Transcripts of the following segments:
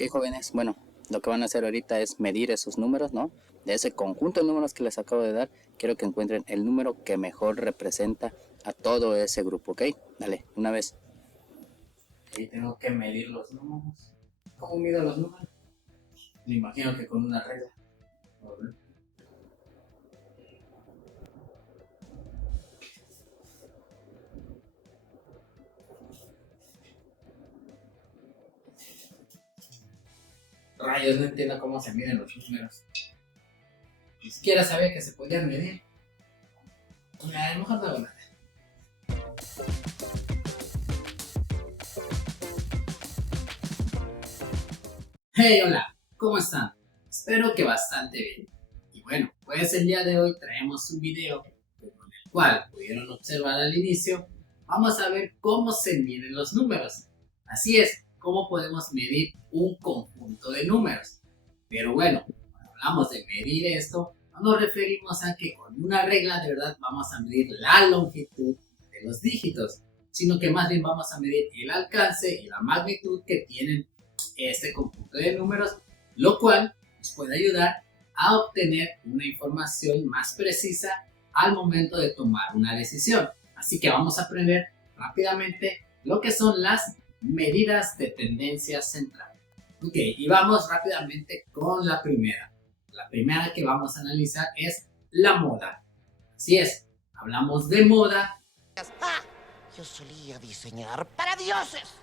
Ok, jóvenes, bueno, lo que van a hacer ahorita es medir esos números, ¿no? De ese conjunto de números que les acabo de dar, quiero que encuentren el número que mejor representa a todo ese grupo, ¿ok? Dale, una vez. Y tengo que medir los números. ¿Cómo mido los números? Me imagino que con una regla. A ver. Rayos, no entiendo cómo se miden los números. Ni siquiera sabía que se podían medir. A lo mejor no hago nada. Hey, hola, ¿cómo están? Espero que bastante bien. Y bueno, pues el día de hoy traemos un video con el cual pudieron observar al inicio. Vamos a ver cómo se miden los números. Así es, cómo podemos medir un conjunto de números. Pero bueno, cuando hablamos de medir esto, no nos referimos a que con una regla de verdad vamos a medir la longitud de los dígitos, sino que más bien vamos a medir el alcance y la magnitud que tienen este conjunto de números, lo cual nos puede ayudar a obtener una información más precisa al momento de tomar una decisión. Así que vamos a aprender rápidamente lo que son las medidas de tendencia central. Ok, y vamos rápidamente con la primera. La primera que vamos a analizar es la moda. Así es, hablamos de moda. ¡Ah! Yo solía diseñar para dioses.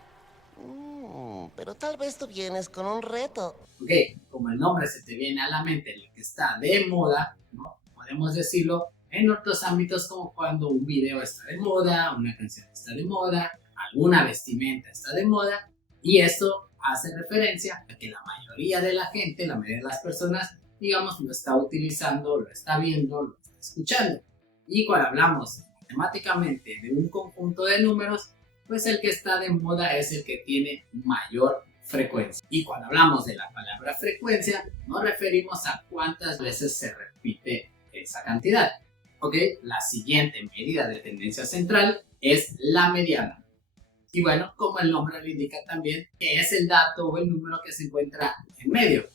Pero tal vez tú vienes con un reto. Ok, como el nombre se te viene a la mente, el que está de moda, ¿no? Podemos decirlo en otros ámbitos como cuando un video está de moda, una canción está de moda, alguna vestimenta está de moda, y esto hace referencia a que la mayoría de la gente, la mayoría de las personas, digamos, lo está utilizando, lo está viendo, lo está escuchando. Y cuando hablamos matemáticamente de un conjunto de números, pues el que está de moda es el que tiene mayor frecuencia. Y cuando hablamos de la palabra frecuencia, nos referimos a cuántas veces se repite esa cantidad. Ok, la siguiente medida de tendencia central es la mediana. Y bueno, como el nombre lo indica también, que es el dato o el número que se encuentra en medio.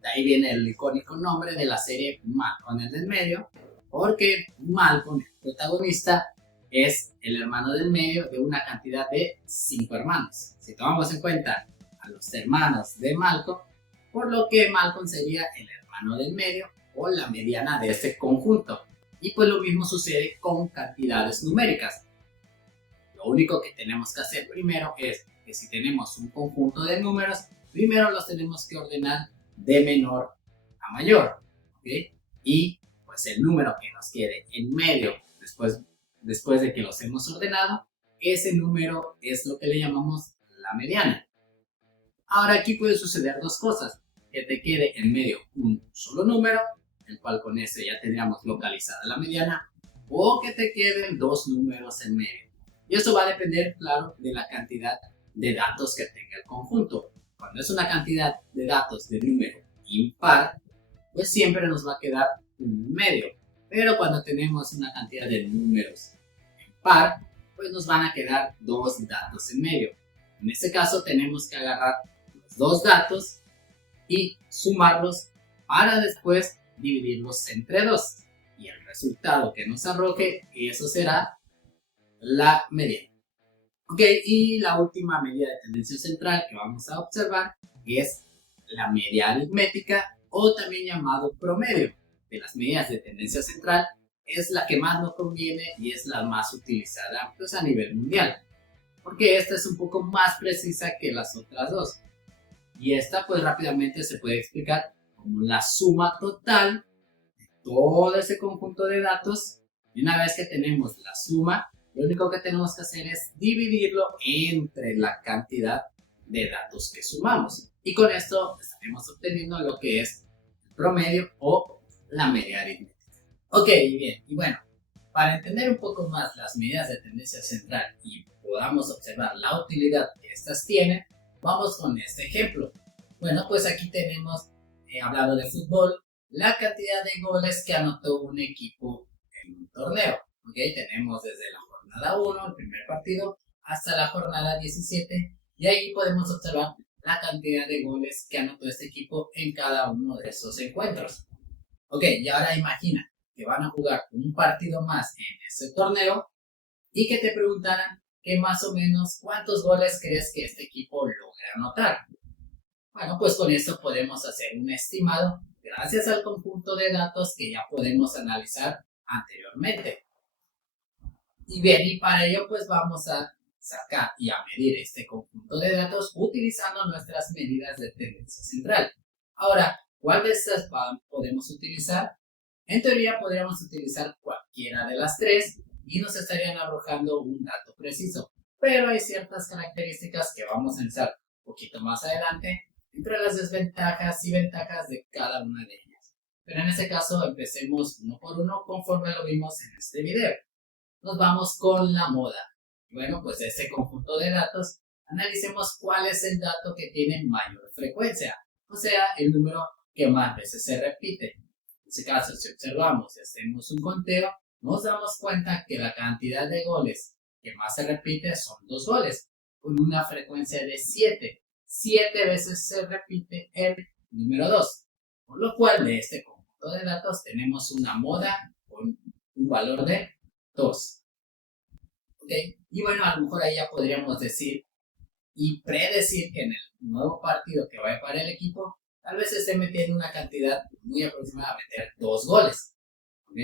De ahí viene el icónico nombre de la serie Malcolm el del medio, porque Malcolm, el protagonista, es el hermano del medio de una cantidad de 5 hermanos. Si tomamos en cuenta a los hermanos de Malcolm, por lo que Malcolm sería el hermano del medio o la mediana de este conjunto. Y pues lo mismo sucede con cantidades numéricas. Lo único que tenemos que hacer primero es que si tenemos un conjunto de números, primero los tenemos que ordenar de menor a mayor, ¿okay? Y pues el número que nos quede en medio después de que los hemos ordenado, ese número es lo que le llamamos la mediana. Ahora aquí puede suceder dos cosas: que te quede en medio un solo número, el cual con ese ya tendríamos localizada la mediana, o que te queden dos números en medio. Y eso va a depender, claro, de la cantidad de datos que tenga el conjunto. Cuando es una cantidad de datos de número impar, pues siempre nos va a quedar un medio. Pero cuando tenemos una cantidad de números par, pues nos van a quedar dos datos en medio. En este caso tenemos que agarrar los dos datos y sumarlos para después dividirlos entre dos. Y el resultado que nos arroje, eso será la mediana. Ok, y la última medida de tendencia central que vamos a observar es la media aritmética, o también llamado promedio. De las medidas de tendencia central es la que más nos conviene y es la más utilizada pues, a nivel mundial, porque esta es un poco más precisa que las otras dos. Y esta pues rápidamente se puede explicar como la suma total de todo ese conjunto de datos, y una vez que tenemos la suma, lo único que tenemos que hacer es dividirlo entre la cantidad de datos que sumamos. Y con esto estaremos obteniendo lo que es el promedio o la media aritmética. Ok, bien. Y bueno, para entender un poco más las medidas de tendencia central y podamos observar la utilidad que estas tienen, vamos con este ejemplo. Bueno, pues aquí tenemos, hablando de fútbol, la cantidad de goles que anotó un equipo en un torneo. ¿Ok? Tenemos desde la jornada 1, el primer partido, hasta la jornada 17, y ahí podemos observar la cantidad de goles que anotó este equipo en cada uno de esos encuentros. Ok, y ahora imagina que van a jugar un partido más en ese torneo y que te preguntaran que más o menos cuántos goles crees que este equipo logre anotar. Bueno, pues con esto podemos hacer un estimado gracias al conjunto de datos que ya podemos analizar anteriormente. Y bien, y para ello pues vamos a sacar y a medir este conjunto de datos utilizando nuestras medidas de tendencia central. Ahora, ¿cuál de estas podemos utilizar? En teoría podríamos utilizar cualquiera de las tres y nos estarían arrojando un dato preciso, pero hay ciertas características que vamos a analizar un poquito más adelante entre las desventajas y ventajas de cada una de ellas. Pero en este caso empecemos uno por uno conforme lo vimos en este video. Nos vamos con la moda. Bueno, pues este conjunto de datos, analicemos cuál es el dato que tiene mayor frecuencia, o sea, el número que más veces se repite. En este caso, si observamos y hacemos un conteo, nos damos cuenta que la cantidad de goles que más se repite son 2 goles, con una frecuencia de 7. 7 veces se repite el número 2, por lo cual de este conjunto de datos tenemos una moda con un valor de 2. ¿Ok? Y bueno, a lo mejor ahí ya podríamos decir y predecir que en el nuevo partido que va para el equipo, tal vez se esté metiendo una cantidad muy aproximada a meter 2 goles. ¿Ok?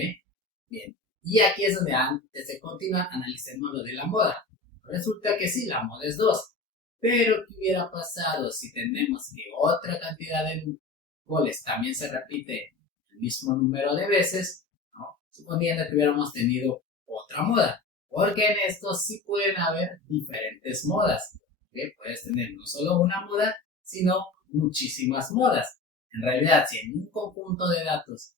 Bien. Y aquí es donde antes de continuar analicemos lo de la moda. Resulta que sí, la moda es 2. Pero ¿qué hubiera pasado si tenemos que otra cantidad de goles también se repite el mismo número de veces, ¿no? Suponiendo que hubiéramos tenido otra moda. Porque en esto sí pueden haber diferentes modas. ¿Okay? Puedes tener no solo una moda, sino muchísimas modas. En realidad, si en un conjunto de datos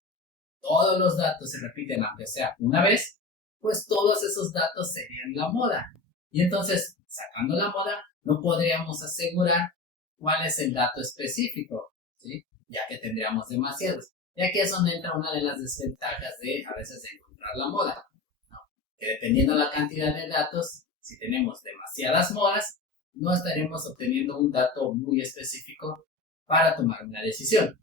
todos los datos se repiten aunque sea una vez, pues todos esos datos serían la moda. Y entonces, sacando la moda, no podríamos asegurar cuál es el dato específico, ¿sí? Ya que tendríamos demasiados. Y aquí es donde entra una de las desventajas de a veces de encontrar la moda, ¿no? Que dependiendo de la cantidad de datos, si tenemos demasiadas modas, no estaremos obteniendo un dato muy específico para tomar una decisión.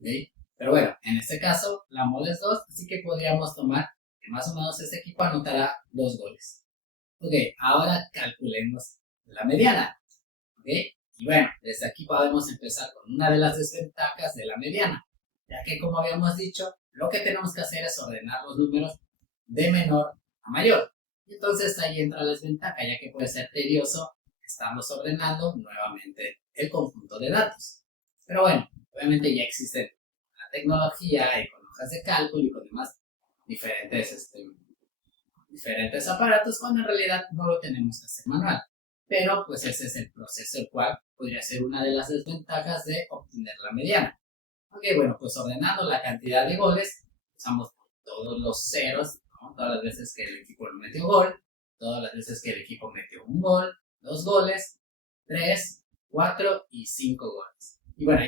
¿Okay? Pero bueno, en este caso, la moda es 2, así que podríamos tomar que más o menos este equipo anotará 2 goles. Ok, ahora calculemos la mediana. ¿Ok? Y bueno, desde aquí podemos empezar con una de las desventajas de la mediana, ya que como habíamos dicho, lo que tenemos que hacer es ordenar los números de menor a mayor. Y entonces ahí entra la desventaja, ya que puede ser tedioso estarlos ordenando nuevamente el conjunto de datos. Pero bueno, obviamente ya existe la tecnología y con hojas de cálculo y con demás diferentes aparatos, cuando en realidad no lo tenemos que hacer manual. Pero pues ese es el proceso el cual podría ser una de las desventajas de obtener la mediana. Ok, bueno, pues ordenando la cantidad de goles, usamos todos los ceros, ¿no? Todas las veces que el equipo no metió gol, todas las veces que el equipo metió un gol, 2 goles, 3, 4 y 5 goles. Y bueno,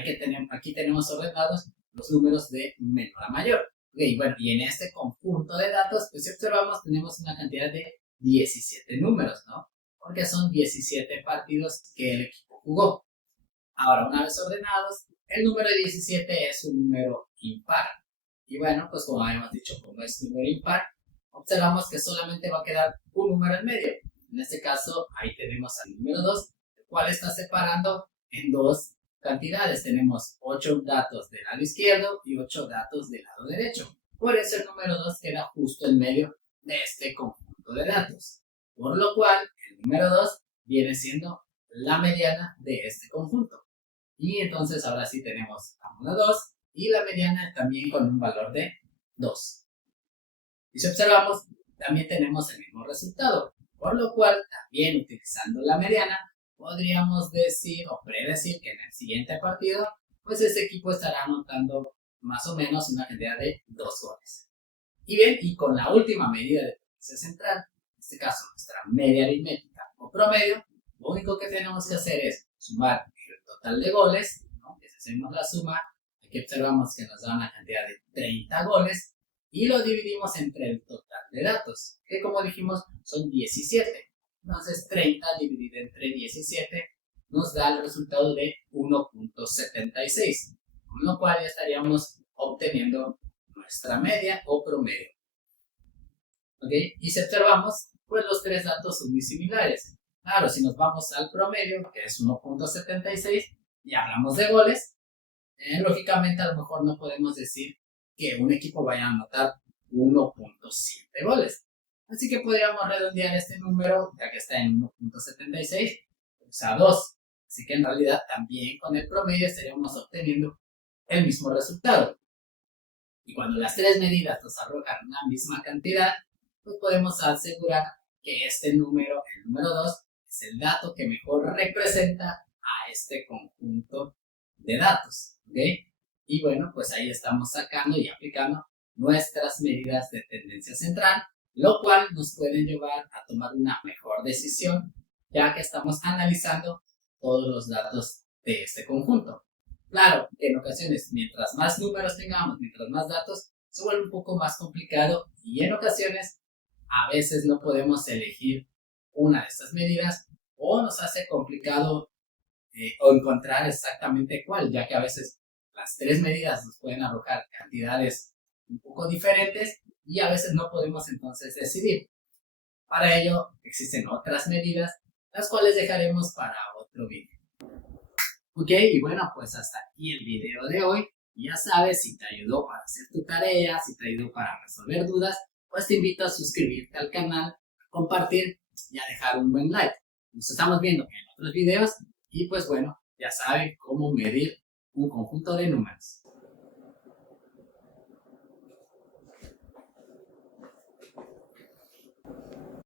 aquí tenemos ordenados los números de menor a mayor. Okay, bueno, y en este conjunto de datos, pues si observamos, tenemos una cantidad de 17 números, ¿no? Porque son 17 partidos que el equipo jugó. Ahora, una vez ordenados, el número 17 es un número impar. Y bueno, pues como habíamos dicho, como es un número impar, observamos que solamente va a quedar un número en medio. En este caso, ahí tenemos al número 2, el cual está separando en 2 cantidades. Tenemos 8 datos del lado izquierdo y 8 datos del lado derecho. Por eso el número 2 queda justo en medio de este conjunto de datos. Por lo cual, el número 2 viene siendo la mediana de este conjunto. Y entonces ahora sí tenemos la moda 2 y la mediana también con un valor de 2. Y si observamos, también tenemos el mismo resultado. Por lo cual, también utilizando la mediana, podríamos decir o predecir que en el siguiente partido, pues ese equipo estará anotando más o menos una cantidad de 2 goles. Y bien, y con la última medida de tendencia central, en este caso nuestra media aritmética o promedio, lo único que tenemos que hacer es sumar el total de goles, ¿no? Si hacemos la suma, Aquí observamos que nos da una cantidad de 30 goles y lo dividimos entre el total de datos, que como dijimos son 17. Entonces 30 dividido entre 17 nos da el resultado de 1.76, con lo cual ya estaríamos obteniendo nuestra media o promedio. ¿Ok? Y si observamos, pues los tres datos son muy similares. Claro, si nos vamos al promedio, que es 1.76, y hablamos de goles, lógicamente a lo mejor no podemos decir que un equipo vaya a anotar 1.7 goles. Así que podríamos redondear este número, ya que está en 1.76, pues a 2. Así que en realidad también con el promedio estaríamos obteniendo el mismo resultado. Y cuando las tres medidas nos arrojan una misma cantidad, pues podemos asegurar que este número, el número 2, es el dato que mejor representa a este conjunto de datos. ¿Ok? Y bueno, pues ahí estamos sacando y aplicando nuestras medidas de tendencia central, lo cual nos puede llevar a tomar una mejor decisión, ya que estamos analizando todos los datos de este conjunto. Claro, en ocasiones, mientras más números tengamos, mientras más datos, se vuelve un poco más complicado y en ocasiones a veces no podemos elegir una de estas medidas o nos hace complicado o encontrar exactamente cuál, ya que a veces las tres medidas nos pueden arrojar cantidades un poco diferentes y a veces no podemos entonces decidir. Para ello existen otras medidas, las cuales dejaremos para otro video. Ok, y bueno, pues hasta aquí el video de hoy. Ya sabes, si te ayudó para hacer tu tarea, si te ayudó para resolver dudas, pues te invito a suscribirte al canal, compartir y a dejar un buen like. Nos estamos viendo en otros videos y pues bueno, ya saben cómo medir un conjunto de números.